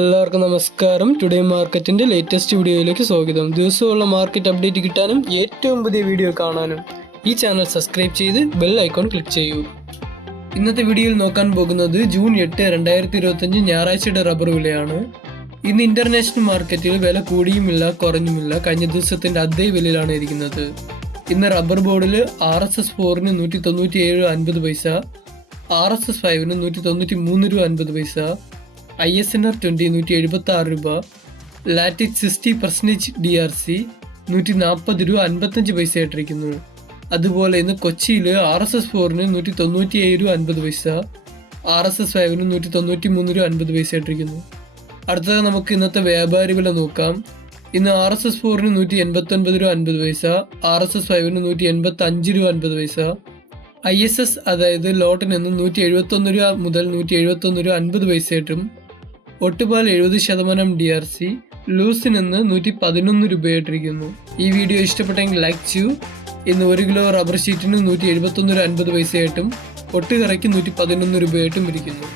എല്ലാവർക്കും നമസ്കാരം. ടുഡേ മാർക്കറ്റിന്റെ ലേറ്റസ്റ്റ് വീഡിയോയിലേക്ക് സ്വാഗതം. ദിവസമുള്ള മാർക്കറ്റ് അപ്ഡേറ്റ് കിട്ടാനും ഏറ്റവും പുതിയ വീഡിയോ കാണാനും ഈ ചാനൽ സബ്സ്ക്രൈബ് ചെയ്ത് ബെൽ ഐക്കോൺ ക്ലിക്ക് ചെയ്യൂ. ഇന്നത്തെ വീഡിയോയിൽ നോക്കാൻ പോകുന്നത് ജൂൺ എട്ട് രണ്ടായിരത്തി ഇരുപത്തഞ്ച് ഞായറാഴ്ചയുടെ റബ്ബർ വിലയാണ്. ഇന്ന് ഇന്റർനാഷണൽ മാർക്കറ്റിൽ വില കൂടിയുമില്ല കുറഞ്ഞുമില്ല. കഴിഞ്ഞ ദിവസത്തിന്റെ അതേ വിലയിലാണ് ഇരിക്കുന്നത്. ഇന്ന് റബ്ബർ ബോർഡിൽ ആർ എസ് എസ് ഫോറിന് നൂറ്റി തൊണ്ണൂറ്റി ഏഴ് അൻപത് പൈസ ആർ എസ് എസ് ഫൈവിന് നൂറ്റി തൊണ്ണൂറ്റി മൂന്ന് രൂപ അൻപത് പൈസ I S N R twenty നൂറ്റി എഴുപത്തി ആറ് രൂപ latex sixty percentage D R C നൂറ്റി നാൽപ്പത് രൂപ അൻപത്തഞ്ച് പൈസ ആയിട്ടിരിക്കുന്നു. അതുപോലെ ഇന്ന് കൊച്ചിയിൽ ആർ എസ് എസ് ഫോറിന് നൂറ്റി തൊണ്ണൂറ്റി ഏഴ് രൂപ അൻപത് പൈസ ആർ എസ് എസ് ഫൈവിന് നൂറ്റി തൊണ്ണൂറ്റി മൂന്ന് രൂപ അൻപത് പൈസ ആയിട്ടിരിക്കുന്നു. അടുത്തത് നമുക്ക് ഇന്നത്തെ വ്യാപാരി വില നോക്കാം. ഇന്ന് ആർ എസ് എസ് ഫോറിന് നൂറ്റി എൺപത്തി ഒൻപത് രൂപ അൻപത് പൈസ ആർ എസ് എസ് ഫൈവിന് നൂറ്റി എൺപത്തി അഞ്ച് രൂപ അൻപത് പൈസ ഐ എസ് എസ് അതായത് ലോട്ടിൽ നിന്ന് നൂറ്റി എഴുപത്തൊന്ന് രൂപ മുതൽ നൂറ്റി എഴുപത്തൊന്ന് രൂപ അൻപത് പൈസയായിട്ടും ഒട്ടുപാൽ എഴുപത് ശതമാനം ഡി ആർ സി ലൂസിൽ നിന്ന് നൂറ്റി പതിനൊന്ന് രൂപയായിട്ടിരിക്കുന്നു. ഈ വീഡിയോ ഇഷ്ടപ്പെട്ടെങ്കിൽ ലൈക്ക് ചെയ്യൂ. ഇന്ന് ഒരു കിലോ റബ്ബർ ഷീറ്റിന് നൂറ്റി എഴുപത്തൊന്ന് അൻപത് പൈസയായിട്ടും ഒട്ടുകറയ്ക്ക് നൂറ്റി പതിനൊന്ന് രൂപയായിട്ടും ഇരിക്കുന്നു.